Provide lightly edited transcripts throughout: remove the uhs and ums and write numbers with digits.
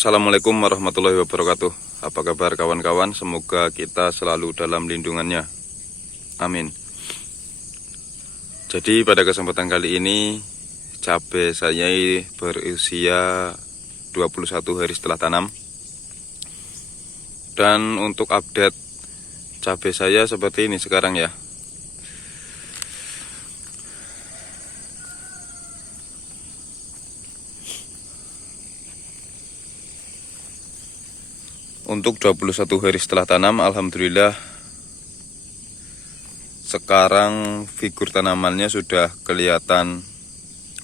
Assalamualaikum warahmatullahi wabarakatuh. Apa kabar kawan-kawan? Semoga kita selalu dalam lindungannya. Amin. Jadi pada kesempatan kali ini cabai saya berusia 21 hari setelah tanam. Dan untuk update cabai saya seperti ini sekarang ya. Untuk 21 hari setelah tanam, alhamdulillah sekarang figur tanamannya sudah kelihatan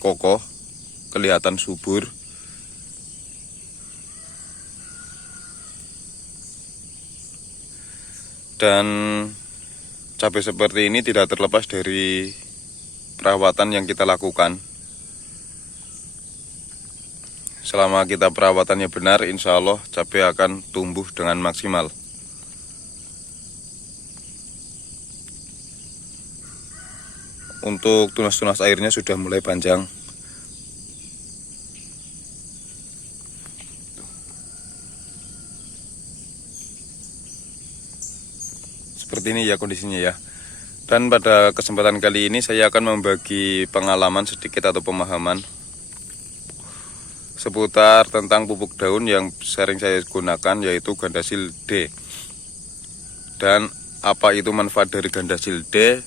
kokoh, kelihatan subur. Dan cabai seperti ini tidak terlepas dari perawatan yang kita lakukan. Selama kita perawatannya benar, insya Allah cabai akan tumbuh dengan maksimal. Untuk tunas-tunas airnya sudah mulai panjang. Seperti ini ya kondisinya ya. Dan pada kesempatan kali ini saya akan membagi pengalaman sedikit atau pemahaman seputar tentang pupuk daun yang sering saya gunakan, yaitu Gandasil D. Dan apa itu manfaat dari Gandasil D,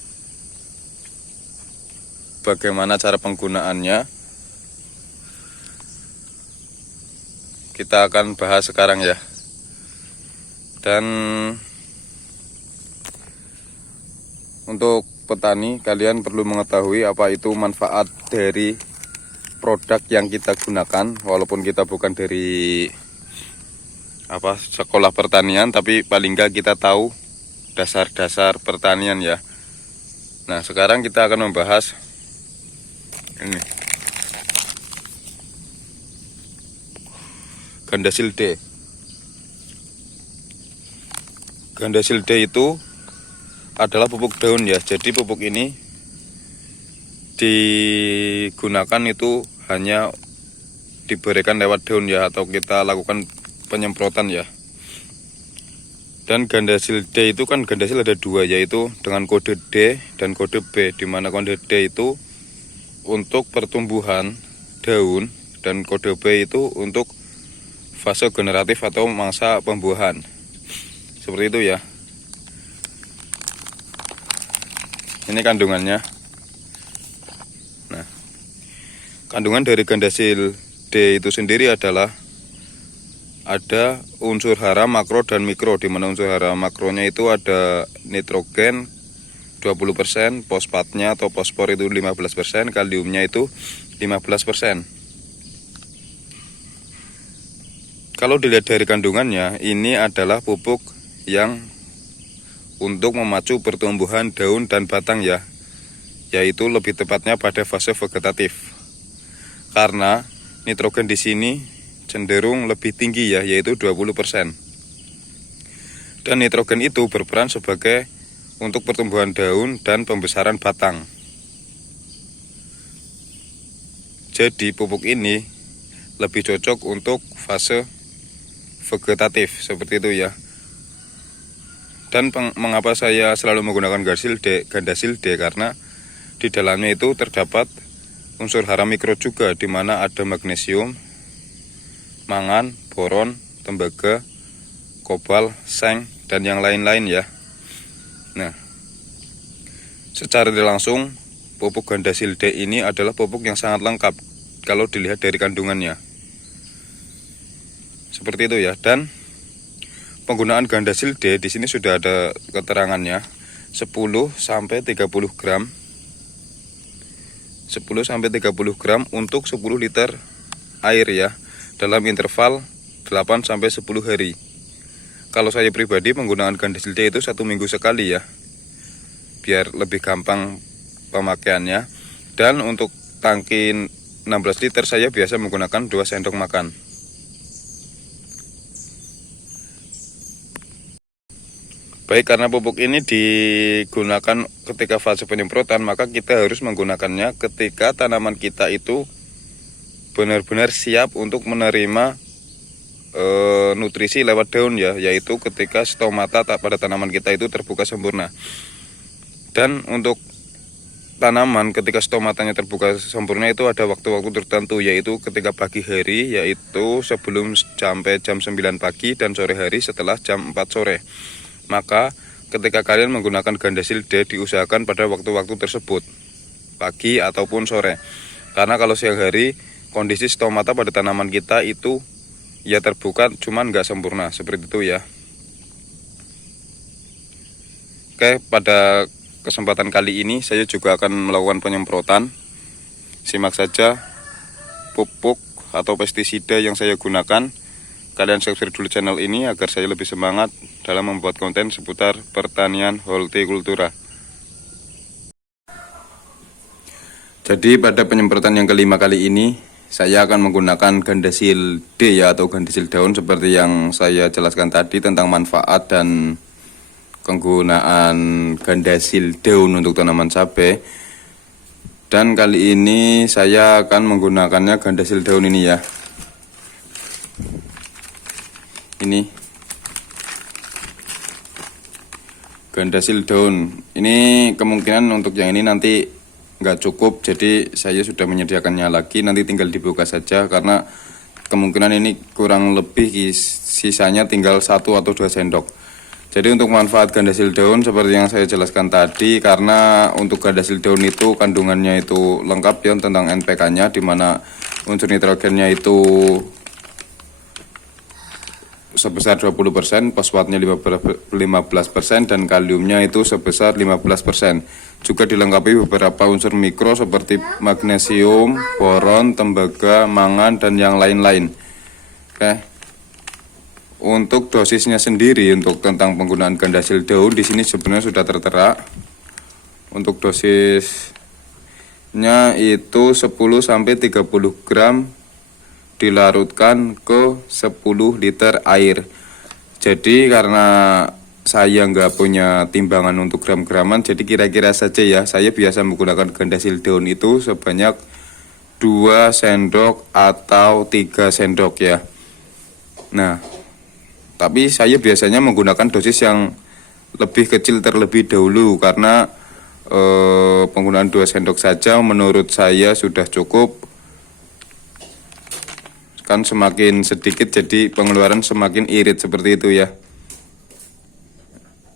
bagaimana cara penggunaannya, kita akan bahas sekarang ya. Dan untuk petani, kalian perlu mengetahui apa itu manfaat dari produk yang kita gunakan, walaupun kita bukan dari sekolah pertanian, tapi paling nggak kita tahu dasar-dasar pertanian ya. Nah, sekarang kita akan membahas ini Gandasil D. Gandasil D itu adalah pupuk daun ya. Jadi pupuk ini digunakan itu hanya diberikan lewat daun ya, atau kita lakukan penyemprotan ya. Dan Gandasil D itu kan Gandasil ada dua, yaitu dengan kode D dan kode B, dimana kode D itu untuk pertumbuhan daun dan kode B itu untuk fase generatif atau masa pembuahan. Seperti itu ya. Ini kandungannya. Kandungan dari Gandasil D itu sendiri adalah ada unsur hara makro dan mikro, di mana unsur hara makronya itu ada nitrogen 20%, fosfatnya atau fosfor itu 15%, kaliumnya itu 15%. Kalau dilihat dari kandungannya, ini adalah pupuk yang untuk memacu pertumbuhan daun dan batang ya, yaitu lebih tepatnya pada fase vegetatif. Karena nitrogen di sini cenderung lebih tinggi ya, yaitu 20%. Dan nitrogen itu berperan sebagai untuk pertumbuhan daun dan pembesaran batang. Jadi pupuk ini lebih cocok untuk fase vegetatif, seperti itu ya. Dan mengapa saya selalu menggunakan Gandasil D, karena di dalamnya itu terdapat unsur hara mikro juga, di mana ada magnesium, mangan, boron, tembaga, kobal, seng, dan yang lain-lain ya. Nah, secara langsung pupuk Gandasil D ini adalah pupuk yang sangat lengkap kalau dilihat dari kandungannya. Seperti itu ya. Dan penggunaan Gandasil D di sini sudah ada keterangannya, 10 sampai 30 gram. 10 sampai 30 gram untuk 10 liter air ya, dalam interval 8 sampai 10 hari. Kalau saya pribadi penggunaan Gandasil D itu 1 minggu sekali ya, biar lebih gampang pemakaiannya. Dan untuk tangki 16 liter saya biasa menggunakan 2 sendok makan. Baik, karena pupuk ini digunakan ketika fase penyemprotan, maka kita harus menggunakannya ketika tanaman kita itu benar-benar siap untuk menerima nutrisi lewat daun ya, yaitu ketika stomata pada tanaman kita itu terbuka sempurna. Dan untuk tanaman ketika stomatanya terbuka sempurna itu ada waktu-waktu tertentu, yaitu ketika pagi hari, yaitu sebelum sampai jam 9 pagi, dan sore hari setelah jam 4 sore. Maka ketika kalian menggunakan Gandasil D, diusahakan pada waktu-waktu tersebut, pagi ataupun sore. Karena kalau siang hari kondisi stomata pada tanaman kita itu ya terbuka, cuman nggak sempurna, seperti itu ya. Oke, pada kesempatan kali ini saya juga akan melakukan penyemprotan. Simak saja pupuk atau pestisida yang saya gunakan. Kalian subscribe dulu channel ini agar saya lebih semangat dalam membuat konten seputar pertanian hortikultura. Jadi pada penyemprotan yang kelima kali ini saya akan menggunakan Gandasil D ya, atau Gandasil daun, seperti yang saya jelaskan tadi tentang manfaat dan penggunaan Gandasil daun untuk tanaman cabai. Dan kali ini saya akan menggunakannya Gandasil daun ini ya. Ini Gandasil daun. Ini kemungkinan untuk yang ini nanti nggak cukup, jadi saya sudah menyediakannya lagi, nanti tinggal dibuka saja karena kemungkinan ini kurang lebih sisanya tinggal 1 atau 2 sendok. Jadi untuk manfaat Gandasil daun seperti yang saya jelaskan tadi, karena untuk Gandasil daun itu kandungannya itu lengkap ya tentang NPK-nya, dimana unsur nitrogennya itu sebesar 20%, fosfatnya 15%, dan kaliumnya itu sebesar 15%. Juga dilengkapi beberapa unsur mikro seperti magnesium, boron, tembaga, mangan, dan yang lain-lain. Oke. Untuk dosisnya sendiri, untuk tentang penggunaan Gandasil daun di sini sebenarnya sudah tertera. Untuk dosisnya itu 10 sampai 30 gram dilarutkan ke 10 liter air. Jadi karena saya nggak punya timbangan untuk gram-graman, jadi kira-kira saja ya, saya biasa menggunakan Gandasil daun itu sebanyak 2 sendok atau 3 sendok ya. Nah, tapi saya biasanya menggunakan dosis yang lebih kecil terlebih dahulu, karena penggunaan 2 sendok saja menurut saya sudah cukup. Kan semakin sedikit jadi pengeluaran semakin irit, seperti itu ya.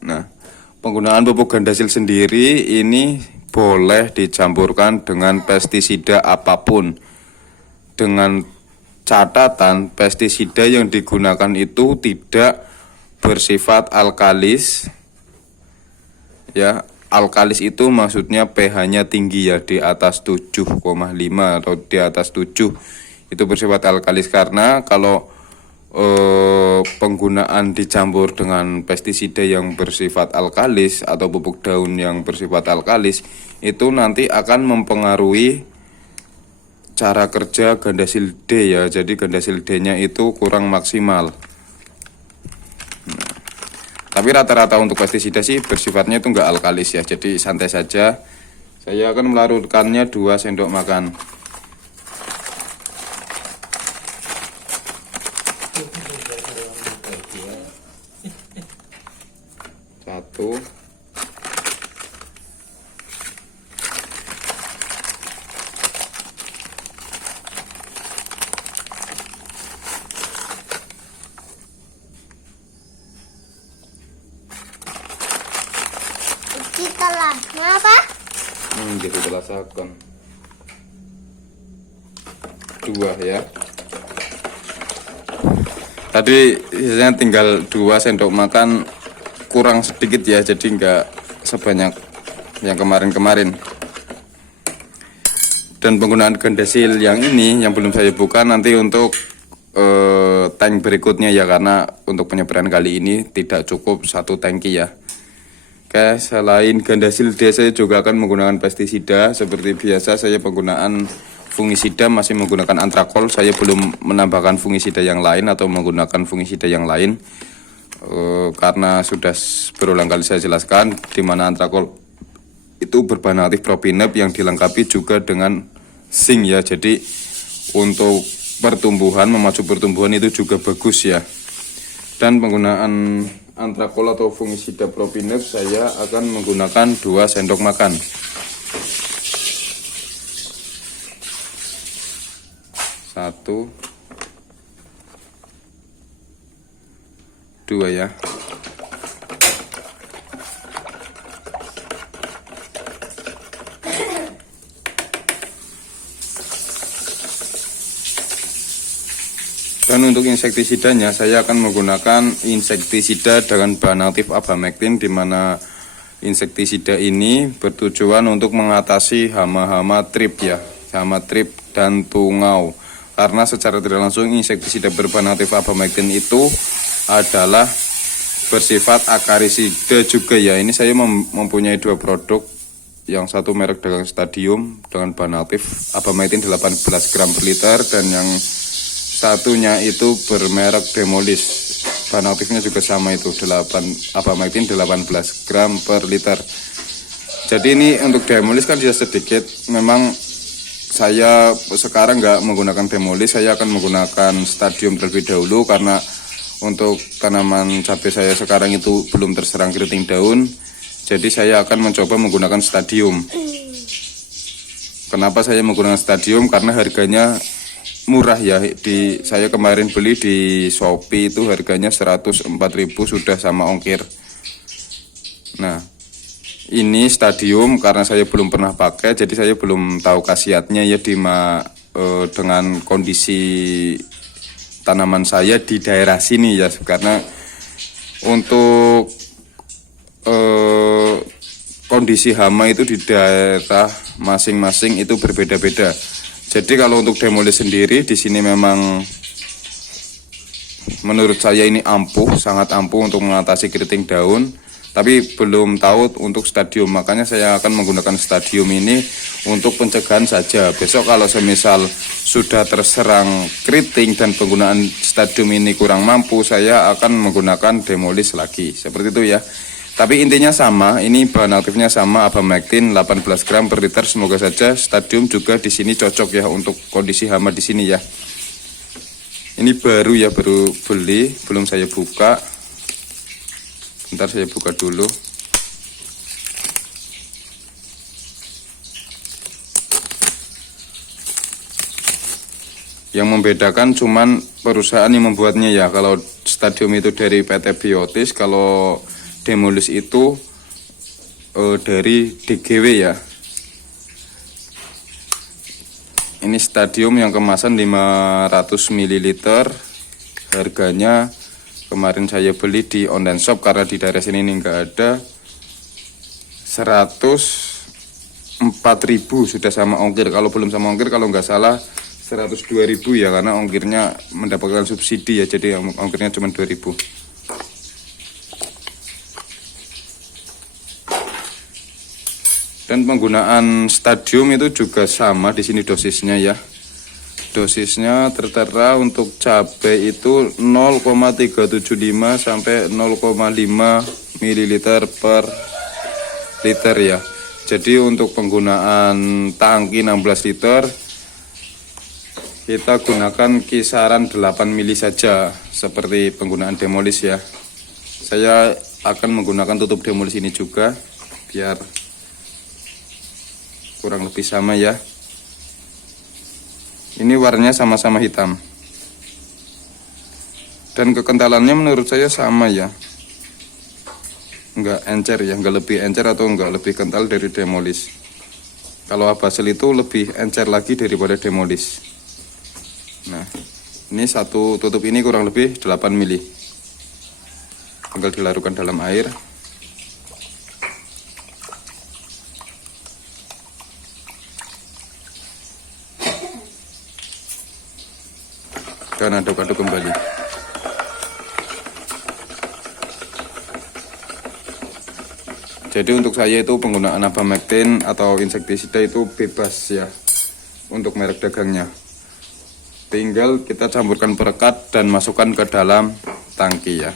Nah, penggunaan pupuk Gandasil sendiri ini boleh dicampurkan dengan pestisida apapun, dengan catatan pestisida yang digunakan itu tidak bersifat alkalis ya. Alkalis itu maksudnya pH-nya tinggi ya, di atas 7,5 atau di atas 7. Itu bersifat alkalis, karena kalau penggunaan dicampur dengan pestisida yang bersifat alkalis atau pupuk daun yang bersifat alkalis, itu nanti akan mempengaruhi cara kerja Gandasil D ya. Jadi Gandasil D-nya itu kurang maksimal. Tapi rata-rata untuk pestisida sih bersifatnya itu enggak alkalis ya, jadi santai saja. Saya akan melarutkannya 2 sendok makan. Satu, kita lah, apa? gitu telasakan 2 ya. Tadi sisanya tinggal 2 sendok makan, kurang sedikit ya, jadi nggak sebanyak yang kemarin-kemarin. Dan penggunaan Gandasil yang ini yang belum saya buka nanti untuk tank berikutnya ya, karena untuk penyebaran kali ini tidak cukup 1 tangki ya. Oke, selain Gandasil D saya juga akan menggunakan pestisida. Seperti biasa saya penggunaan fungisida masih menggunakan antrakol. Saya belum menambahkan fungisida yang lain atau menggunakan fungisida yang lain. Karena sudah berulang kali saya jelaskan, di mana antrakol itu berbahan aktif propinep yang dilengkapi juga dengan zinc ya. Jadi untuk pertumbuhan, memacu pertumbuhan itu juga bagus ya. Dan penggunaan Antrakol atau fungisida propinef saya akan menggunakan 2 sendok makan. Satu, 2 ya. Dan untuk insektisidanya saya akan menggunakan insektisida dengan bahan aktif abamectin, di mana insektisida ini bertujuan untuk mengatasi hama-hama trip ya, hama trip dan tungau. Karena secara tidak langsung insektisida berbahan aktif abamectin itu adalah bersifat akarisida juga ya. Ini saya mempunyai 2 produk, yang satu merek dagang Stadium dengan bahan aktif abamectin 18 gram per liter, dan yang satunya itu bermerek Demolis. Bahan aktifnya juga sama itu, abamectin 18 gram per liter. Jadi ini untuk Demolis kan bisa sedikit. Memang saya sekarang nggak menggunakan Demolis, saya akan menggunakan Stadium terlebih dahulu, karena untuk tanaman cabai saya sekarang itu belum terserang keriting daun. Jadi saya akan mencoba menggunakan Stadium. Kenapa saya menggunakan Stadium? Karena harganya murah ya. Saya kemarin beli di Shopee itu harganya 104.000 sudah sama ongkir. Nah, ini Stadium karena saya belum pernah pakai, jadi saya belum tahu khasiatnya ya dengan kondisi tanaman saya di daerah sini ya. Karena untuk kondisi hama itu di daerah masing-masing itu berbeda-beda. Jadi kalau untuk Demolis sendiri di sini memang menurut saya ini ampuh, sangat ampuh untuk mengatasi keriting daun. Tapi belum tahu untuk Stadium, makanya saya akan menggunakan Stadium ini untuk pencegahan saja. Besok kalau semisal sudah terserang keriting dan penggunaan Stadium ini kurang mampu, saya akan menggunakan Demolis lagi. Seperti itu ya. Tapi intinya sama, ini bahan aktifnya sama, abamectin 18 gram per liter. Semoga saja Stadium juga di sini cocok ya untuk kondisi hama di sini ya. Ini baru ya, baru beli, belum saya buka. Bentar saya buka dulu. Yang membedakan cuman perusahaan yang membuatnya ya. Kalau Stadium itu dari PT Biotis, kalau Demolis itu dari DGW ya. Ini Stadium yang kemasan 500 ml. Harganya kemarin saya beli di online shop karena di daerah sini ini enggak ada, 104.000 sudah sama ongkir. Kalau belum sama ongkir, kalau nggak salah 102.000 ya, karena ongkirnya mendapatkan subsidi ya, jadi ongkirnya cuma 2.000. Dan penggunaan Stadium itu juga sama di sini dosisnya ya. Dosisnya tertera untuk cabai itu 0,375 sampai 0,5 ml per liter ya. Jadi untuk penggunaan tangki 16 liter kita gunakan kisaran 8 mili saja seperti penggunaan Demolis ya. Saya akan menggunakan tutup Demolis ini juga biar kurang lebih sama ya. Ini warnanya sama-sama hitam. Dan kekentalannya menurut saya sama ya. Enggak encer ya, enggak lebih encer atau enggak lebih kental dari Demolis. Kalau Abasel itu lebih encer lagi daripada Demolis. Nah, ini satu tutup ini kurang lebih 8 mili. Tinggal dilarutkan dalam air. Dan aduk-aduk kembali. Jadi untuk saya itu penggunaan abamectin atau insektisida itu bebas ya untuk merek dagangnya. Tinggal kita campurkan perekat dan masukkan ke dalam tangki ya.